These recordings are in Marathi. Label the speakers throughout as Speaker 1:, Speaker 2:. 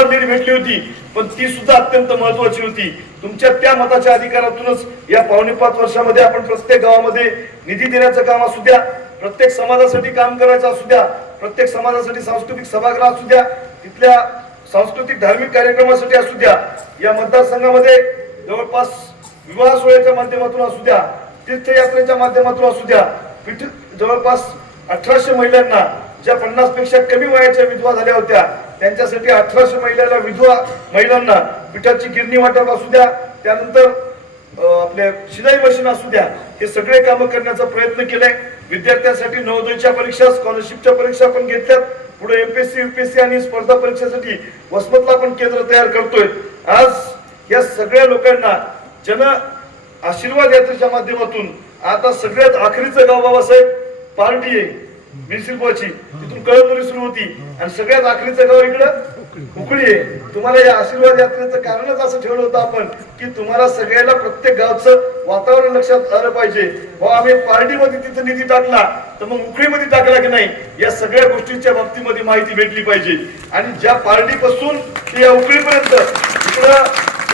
Speaker 1: लीड भेटली होती पण ती सुद्धा अत्यंत महत्वाची होती. तुमच्या त्या मताच्या अधिकारातूनच या पावणे पाच वर्षामध्ये आपण प्रत्येक गावामध्ये निधी देण्याचं काम असू द्या प्रत्येक समाजासाठी काम करायचं असू द्या प्रत्येक समाजासाठी सांस्कृतिक सभागृह असू द्या तिथल्या सांस्कृतिक धार्मिक कार्यक्रमासाठी असू द्या या मतदारसंघामध्ये जवळपास विवाह सोहळ्याच्या माध्यमातून असू द्या तीर्थयात्रेच्या माध्यमातून असू द्या पीठ जवळपास अठराशे महिलांना ज्या पन्नासपेक्षा कमी वयाच्या विधवा झाल्या होत्या त्यांच्यासाठी अठराशे महिलाला विधवा महिलांना पिठाची गिरणी वाटप असू द्या त्यानंतर आपल्या शिलाई मशीन असू द्या हे सगळे कामं करण्याचा प्रयत्न केलाय. विद्यार्थ्यांसाठी नवोदयच्या परीक्षा स्कॉलरशिपच्या परीक्षा पण घेतल्यात. पुढे एमपीएससी युपीएससी आणि स्पर्धा परीक्षेसाठी वसमतला पण केंद्र तयार करतोय. आज या सगळ्या लोकांना जन आशीर्वाद यात्रेच्या माध्यमातून आता सगळ्यात आखरीचं गाव बाबासाहेब पार्टी आहे तिथून कळमनुरी सुरू होती. आणि सगळ्यात आखरीचं गाव इकडं उकळी आहे. तुम्हाला या आशीर्वाद यात्रेचं कारणच असं ठेवलं होतं आपण की तुम्हाला सगळ्याला प्रत्येक गावचं वातावरण लक्षात आलं पाहिजे. व आम्ही पार्टीमध्ये तिथं निधी टाकला तर मग उकळीमध्ये टाकला की नाही? या सगळ्या गोष्टींच्या बाबतीमध्ये माहिती भेटली पाहिजे. आणि ज्या पार्टीपासून ते या उकळीपर्यंत इकडं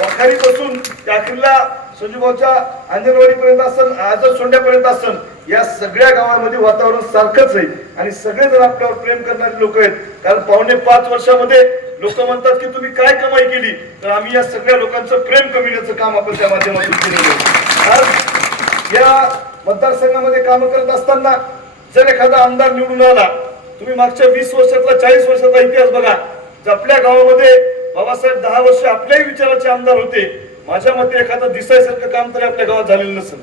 Speaker 1: वाखारीपासून त्या अखेरला संजूभाऊच्या अंजनवाडीपर्यंत पर्यंत असेल आजच सोंड्यापर्यंत असेल या सगळ्या गावामध्ये वातावरण सारखंच आहे. आणि सगळेजण आपल्यावर प्रेम करणारे लोक आहेत. कारण पावणे पाच वर्षामध्ये लोक म्हणतात की तुम्ही काय कमाई केली? तर आम्ही या सगळ्या लोकांचं प्रेम कमिण्याचं काम आपण त्या माध्यमातून केलेलं कारण या मतदारसंघामध्ये काम करत असताना जर एखादा आमदार निवडून आला तुम्ही मागच्या वीस वर्षातला चाळीस वर्षाचा इतिहास बघा. जर आपल्या गावामध्ये बाबासाहेब दहा वर्ष आपल्याही विचाराचे आमदार होते माझ्या मते एखादं दिसायसारखं काम तरी आपल्या गावात झालेलं नसेल.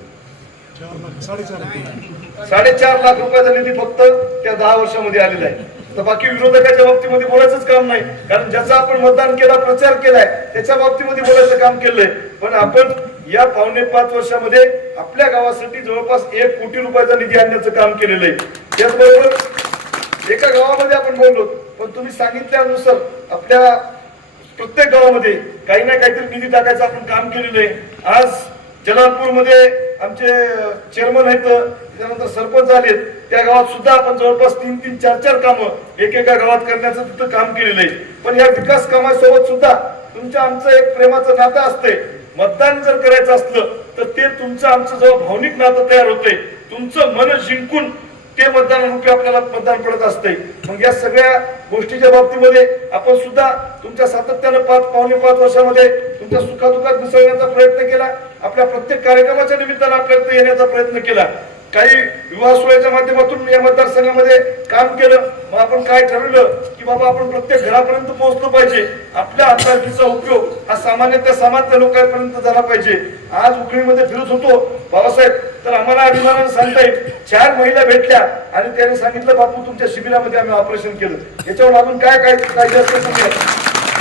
Speaker 1: साडेचार लाख रुपयाचा निधी फक्त त्या दहा वर्षामध्ये आलेला आहे. तर बाकी विरोधकाच्या बाबतीमध्ये बोलायचंच काम नाही. कारण ज्याचा आपण मतदान केला प्रचार केलाय त्याच्या बाबतीमध्ये बोलायचं काम केलंय. पण आपण या पावणे पाच वर्षामध्ये आपल्या गावासाठी जवळपास एक कोटी रुपयाचा निधी आणण्याचं काम केलेलं आहे. त्याचबरोबर एका गावामध्ये आपण बोललो पण तुम्ही सांगितल्यानुसार आपल्या प्रत्येक गावामध्ये काही ना काहीतरी निधी टाकायचं आपण काम केलेलं आहे. आज जलालपूरमध्ये आमचे चेअरमन आहेत त्यानंतर सरपंच आलेत. त्या गावात सुद्धा आपण जवळपास तीन तीन चार चार कामं एकेका गावात करण्याचं तिथं काम केलेलं आहे. पण या विकास कामासोबत सुद्धा तुमच्या आमचं एक प्रेमाचं नातं असतंय. मतदान जर करायचं असलं तर ते तुमचं आमचं जेव्हा भावनिक नातं तयार होतंय. तुमचं मन जिंकून ते मतदान मतदानारूपी आपल्याला मतदान पडत असते मग या सगळ्या गोष्टीच्या बाबतीमध्ये आपण सुद्धा तुमच्या सातत्यानं पाच पावणे पाच वर्षामध्ये तुमच्या सुखादुखात मिसळण्याचा प्रयत्न केला. आपल्या प्रत्येक कार्यक्रमाच्या निमित्तानं आपल्याला येण्याचा प्रयत्न केला. काही विवाह सोहळ्याच्या माध्यमातून या मतदारसंघामध्ये काम केलं. मग आपण काय ठरवलं? की बाबा आपण प्रत्येक घरापर्यंत पोहोचलो पाहिजे. आपल्या आमदारकीचा उपयोग हा सामान्यतः सामान्य लोकांपर्यंत झाला पाहिजे. आज उकळीमध्ये फिरत होतो बाबासाहेब. तर आम्हाला अभिमानानं सांगता येईल चार महिला भेटल्या आणि त्याने सांगितलं बापू तुमच्या शिबिरामध्ये आम्ही ऑपरेशन केलं. याच्यावर अजून काय काय पाहिजे असतं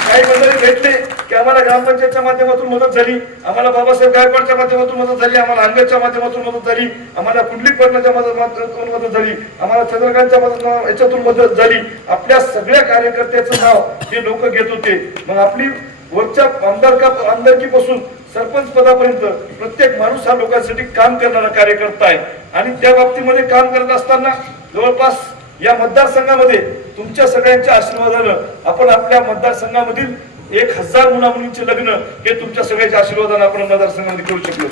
Speaker 1: काही मंडळी भेटले आम्हाला ग्रामपंचायतच्या माध्यमातून मदत झाली. आम्हाला बाबासाहेब गायकवाडच्या माध्यमातून मदत झाली. आम्हाला अंगच्या माध्यमातून मदत झाली. आम्हाला कुंडलिक पर्णाच्या माध्यमातून मदत झाली. आम्हाला चंद्रकांतच्या मदत याच्यातून मदत झाली. आपल्या सगळ्या कार्यकर्त्याचं नाव हे लोक घेत होते. मग आपली वरच्या आमदार का आमदारकीपासून सरपंच पदापर्यंत प्रत्येक माणूस हा लोकांसाठी काम करणारा कार्यकर्ता आहे. आणि त्या बाबतीमध्ये काम करत असताना जवळपास या मतदारसंघामध्ये तुमच्या सगळ्यांच्या आशीर्वादानं आपण आपल्या मतदारसंघामधील एक हजार मुला मुलींचे लग्न हे तुमच्या सगळ्याच्या आशीर्वादाने आपण मतदारसंघामध्ये करू शकलो.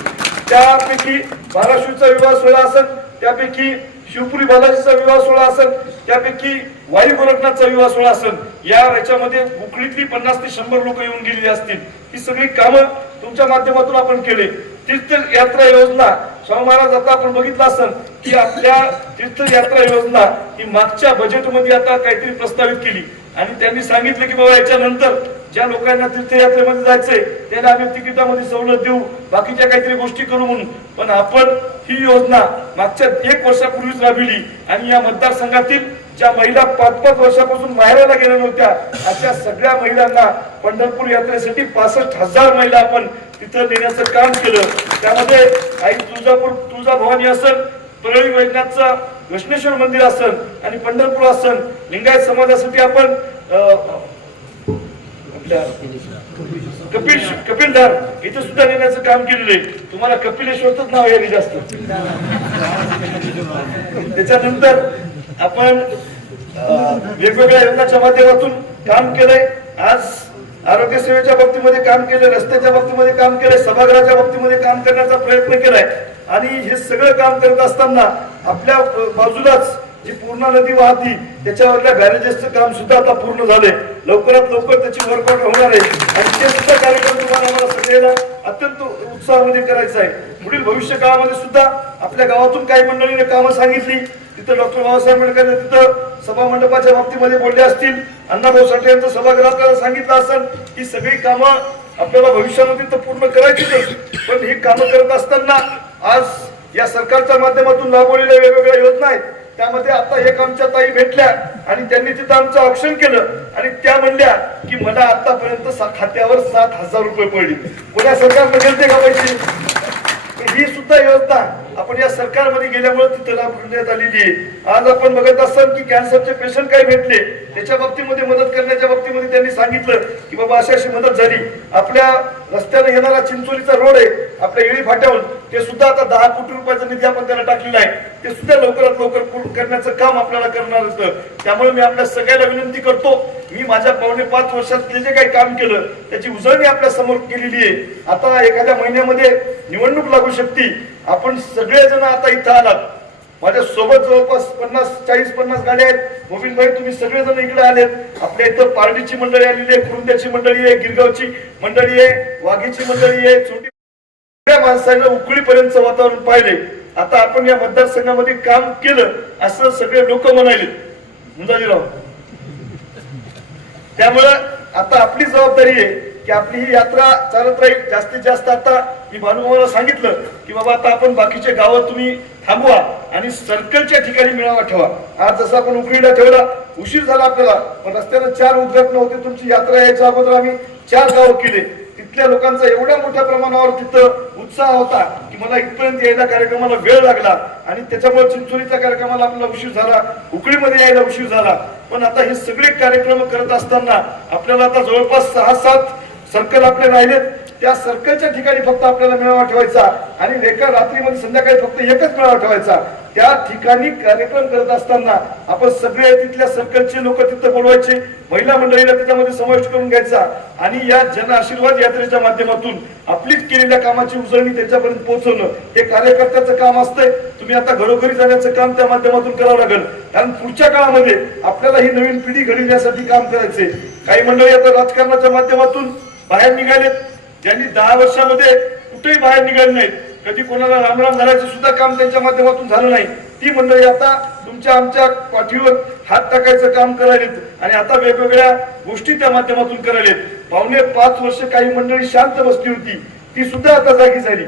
Speaker 1: त्यापैकी बाराशूचा विवाह सोहळा असेल त्यापैकी शिवपुरी बालाजीचा विवाह सोहळा असेल त्यापैकी वायू गोरखनाथचा विवाह सोहळा असेल या याच्यामध्ये उकळीतली पन्नास ते शंभर लोक येऊन गेलेली असतील. ही सगळी कामं तुमच्या माध्यमातून आपण केले. तीर्थ यात्रा योजना स्वामी महाराज आता आपण बघितलं असेल की आपल्या तीर्थ यात्रा योजना ही मागच्या बजेटमध्ये आता काहीतरी प्रस्तावित केली. आणि त्यांनी सांगितलं की बाबा याच्यानंतर ज्या लोकांना तीर्थयात्रेमध्ये जायचंय त्याला आम्ही तिकिटामध्ये सवलत देऊ बाकीच्या काहीतरी गोष्टी करू म्हणून. पण आपण ही योजना मागच्या एक वर्षापूर्वीच राबविली आणि या मतदारसंघातील ज्या महिला पाच पाच वर्षापासून माहेराला गेल्या नव्हत्या अशा सगळ्या महिलांना पंढरपूर यात्रेसाठी पासष्ट हजार महिला आपण तिथं नेण्याचं काम केलं. त्यामध्ये आई तुळजापूर तुळजाभवानी असेल परळी वैजनाथचं घृष्णेश्वर मंदिर असन आणि पंढरपूर असन लिंगायत समाजासाठी आपण कपिल कपिलधार इथे सुद्धा नेण्याचं काम केलेलं आहे. तुम्हाला कपिलेश्वरच नाव यायला जास्त. त्याच्यानंतर आपण वेगवेगळ्या योजनाच्या माध्यमातून काम केलंय. आज आरोग्य सेवेच्या बाबतीमध्ये काम केले रस्त्याच्या बाबतीमध्ये काम केलंय सभागृहाच्या बाबतीमध्ये काम करण्याचा प्रयत्न केलाय. आणि हे सगळं काम करत असताना आपल्या बाजूलाच जी पूर्णा नदी वाहती त्याच्यावरल्या बॅरेजेसचं काम सुद्धा आता पूर्ण झालंय. लवकरात लवकर त्याची वर्कआउट होणार आहे. आणि ते सुद्धा कार्यक्रम तुम्हाला आम्हाला सगळ्यांना अत्यंत उत्साहामध्ये करायचं आहे. पुढील भविष्य काळामध्ये सुद्धा आपल्या गावातून काही मंडळीने कामं सांगितली. तिथं डॉक्टर बाबासाहेब आंबेडकर तिथं सभा मंडपाच्या बाबतीमध्ये बोलले असतील. अण्णाभाऊ साठे यांचं सभागृहात सांगितलं असेल ही सगळी कामं आपल्याला भविष्यामध्ये तर पूर्ण करायचीच पण ही कामं करत असताना आज या सरकारच्या माध्यमातून राबवलेल्या वेगवेगळ्या योजना आहेत. त्यामध्ये आता एक आमच्या ताई भेटल्या आणि त्यांनी तिथं आमचं ऑप्शन केलं. आणि त्या म्हणल्या की मला आतापर्यंत खात्यावर सात हजार रुपये पडले. पुण्या सरकार बदलते का पैसे? ही सुद्धा योजना आपण या सरकारमध्ये गेल्यामुळे तिथं राबवण्यात आलेली आहे. आज आपण बघत असाल की कॅन्सरचे पेशंट काय भेटले त्याच्या बाबतीमध्ये मदत करण्याच्या बाबतीमध्ये त्यांनी सांगितलं की बाबा अशी अशी मदत झाली. आपल्या रस्त्याने येणारा चिंचोलीचा रोड आहे आपल्या येळी फाट्यावर ते सुद्धा आता दहा कोटी रुपयाचा निधी आपण त्याला टाकलेला आहे. ते सुद्धा लवकरात लवकर पूर्ण करण्याचं काम आपल्याला करणार होतं. त्यामुळे मी आपल्या सगळ्याला विनंती करतो मी माझ्या पावणे पाच वर्षात जे जे काही काम केलं त्याची उजळणी आपल्यासमोर केलेली आहे. आता एखाद्या महिन्यामध्ये निवडणूक लागू शकते. आपण सगळेजण आता इथं आलात. माझ्या सोबत जवळपास पन्नास चाळीस पन्नास गाड्या आहेत. मोबिन भाई तुम्ही सगळेजण इकडे आलेत. आपल्या इथं पारडीची मंडळी आलेली आहे कुरुंद्याची मंडळी आहे गिरगावची मंडळी आहे वाघीची मंडळी आहे छोटी सगळ्या माणसानं उकळीपर्यंतचं वातावरण पाहिले आता आपण या मतदारसंघामध्ये काम केलं असं सगळे लोक म्हणाले मुंजाजीराव. त्यामुळं आता आपली जबाबदारी आहे की आपली ही यात्रा चालत राहील. जास्तीत जास्त आता मी भानुभावाला सांगितलं की बाबा आता आपण बाकीचे गावं तुम्ही थांबवा आणि सर्कलच्या ठिकाणी मेळावा ठेवा. आज जसं आपण उकळीला ठेवला उशीर झाला आपल्याला पण रस्त्यानं चार उद्घाटन होते तुमची यात्रा यायच्या अगोदर आम्ही चार गावं केले. तिथल्या लोकांचा एवढ्या मोठ्या प्रमाणावर तिथं उत्साह होता की मला इथपर्यंत यायला कार्यक्रमाला वेळ लागला आणि त्याच्यामुळे चिंचोलीच्या कार्यक्रमाला आपल्याला उशीर झाला उकळीमध्ये यायला उशीर झाला. पण आता हे सगळे कार्यक्रम करत असताना आपल्याला आता जवळपास सहा सात सर्कल आपले राहिलेत. त्या सर्कलच्या ठिकाणी फक्त आपल्याला मेळावा ठेवायचा आणि एका रात्रीमध्ये संध्याकाळी फक्त एकच मेळावा ठेवायचा. त्या ठिकाणी कार्यक्रम करत असताना आपण सगळे तिथल्या सर्कलचे लोक तिथं बोलवायचे महिला मंडळीला त्याच्यामध्ये समाविष्ट करून घ्यायचा आणि या जन आशीर्वाद यात्रेच्या माध्यमातून आपलीच केलेल्या कामाची उजळणी त्यांच्यापर्यंत पोहोचवणं हे कार्यकर्त्याचं काम असतंय. तुम्ही आता घरोघरी जाण्याचं काम त्या माध्यमातून करावं लागेल. कारण पुढच्या काळामध्ये आपल्याला ही नवीन पिढी घडविण्यासाठी काम करायचे काही मंडळी आता राजकारणाच्या माध्यमातून बाहेर निघालेत. ज्यांनी दहा वर्षामध्ये कुठेही बाहेर निघाले नाहीत. कधी कोणाला रामराम घालायचं सुद्धा काम त्यांच्या माध्यमातून झालं नाही. ती मंडळी आता तुमच्या आमच्या पाठीवर हात टाकायचं काम करायलेत आणि आता वेगवेगळ्या गोष्टी त्या माध्यमातून करायलेत. पावणे पाच वर्ष काही मंडळी शांत बसली होती. ती सुद्धा आता जागी झाली.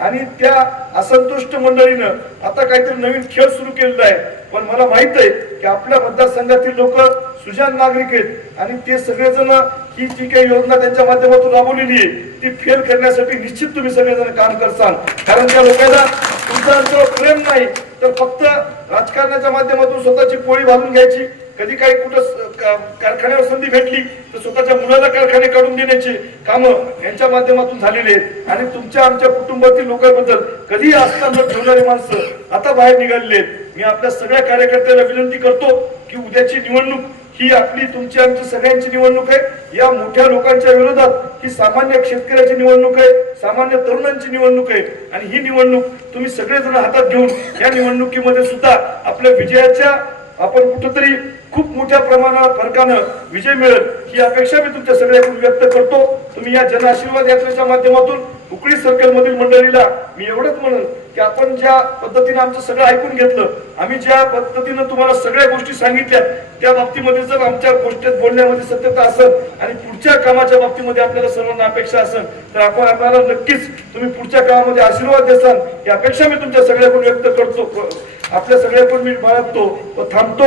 Speaker 1: आणि त्या असंतुष्ट मंडळीनं आता काहीतरी नवीन खेळ सुरू केलेला आहे. पण मला माहीत आहे की आपल्या मतदारसंघातील लोक सुजान नागरिक आहेत. आणि ते सगळेजण ही जी काही योजना त्यांच्या माध्यमातून राबवलेली आहे ती फेल करण्यासाठी निश्चित तुम्ही सगळेजण काम करसाल. कारण त्या लोकांना तुमचा प्रेम नाही तर फक्त राजकारणाच्या माध्यमातून स्वतःची पोळी भाजून घ्यायची कधी काही कुठं कारखान्यावर संधी भेटली तर स्वतःच्या मुलाला कारखाने काढून देण्याची कामं यांच्या माध्यमातून झालेली आहेत. आणि तुमच्या आमच्या कुटुंबातील लोकांबद्दल कधी आस्था ठेवणारी माणसं आता बाहेर निघालेली आहेत. मी आपल्या सगळ्या कार्यकर्त्याला विनंती करतो की उद्याची निवडणूक ही आपली तुमची आमची सगळ्यांची निवडणूक आहे. या मोठ्या लोकांच्या विरोधात ही सामान्य शेतकऱ्याची निवडणूक आहे सामान्य तरुणांची निवडणूक आहे. आणि ही निवडणूक तुम्ही सगळेजण हातात घेऊन या निवडणुकीमध्ये सुद्धा आपल्या विजयाच्या आपण कुठंतरी खूप मोठ्या प्रमाणावर फरकानं विजय मिळेल ही अपेक्षा मी तुमच्या सगळ्याकडून व्यक्त करतो. तुम्ही या जन आशीर्वाद यात्रेच्या माध्यमातून उकळी सर्कल मधील मंडळीला मी एवढंच म्हणेन की आपण ज्या पद्धतीने आमचं सगळं ऐकून घेतलं आम्ही ज्या पद्धतीनं तुम्हाला सगळ्या गोष्टी सांगितल्या त्या बाबतीमध्ये जर आमच्या गोष्टीत बोलण्यामध्ये सत्यता असेल आणि पुढच्या कामाच्या बाबतीमध्ये आपल्याला सर्वांना अपेक्षा असेल तर आपण आपल्याला नक्कीच तुम्ही पुढच्या कामामध्ये आशीर्वाद देसाल ही अपेक्षा मी तुमच्या सगळ्याकडून व्यक्त करतो. आपल्या सगळ्याकडून मी बाळगतो व थांबतो.